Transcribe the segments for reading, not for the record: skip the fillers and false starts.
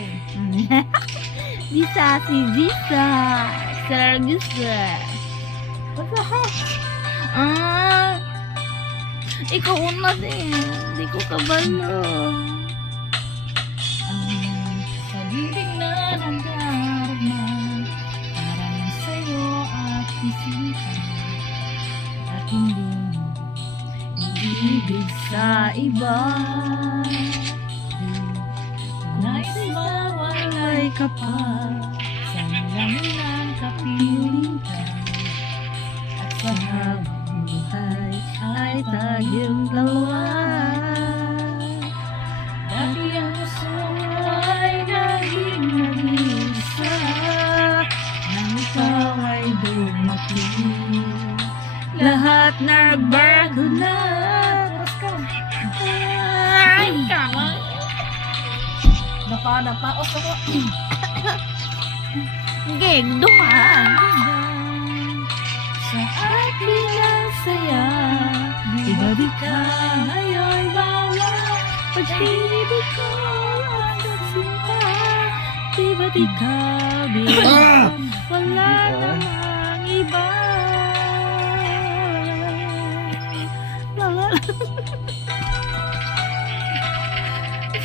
ikaw. Bisa si Bisa. Sergisa. Basta ha. Ikaw una din. Hindi ko kabalo. Sa bibig na nagdarama, parang sa'yo at isipan, at hindi Ibig sa iba. nais mawalay Ay ka pa. sa lamin ng kapiling ka, at sa habang buhay Ay tayong dalawa. dati ang puso mo ay naging nag-iisa, nang ikaw ay dumating. Lahat nagbago na. Oras ka. Ay, kama. Napaos ako. Gendo ka. Sa akin ang saya, di ba di ka ngayon bawa? Pag-ibig ko ang nagsinta, Di ba't ikaw bilang wala namang iba? Lala.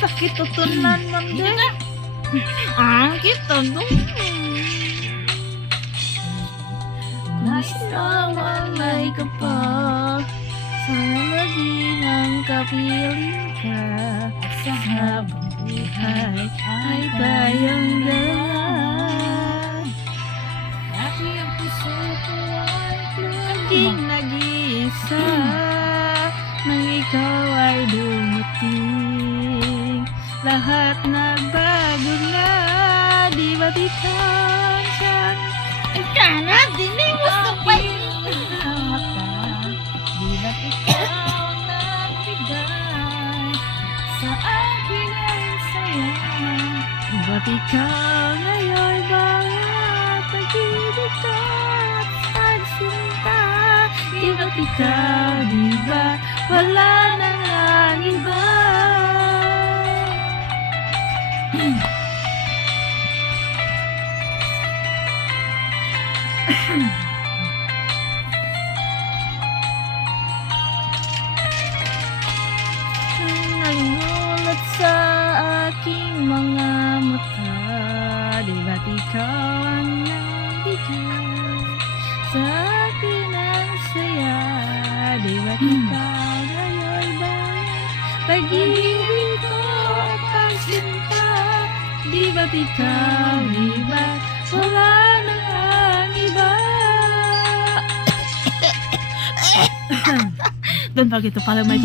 Sakit tutunan man din. Kita dong. nais Nawalay ka pa sa lagi ng kapiling ka. at sa habang Buhay ay tayong dalawa. dati ang puso ko ay Naging nag-iisa nang ikaw ay dumating. Lahat nagbago na. Di ba't ikaw siyang kana? Dining gusto pa di ba't ikaw nagbigay sa akin ang saya? Di ba't ikaw ngayon bawat pag-ibig ko at pagsinta? Di ba't ikaw, di ba wala nang ang iba? Nagulat sa aking mga mata. Di ba't ikaw ang nabigay sa akin ang saya? Di ba't ikaw ngayon ba pag-ibig ko at pagsinta? Di ba't ikaw, di ba't wala nang ang iba? Doon pag ito pala may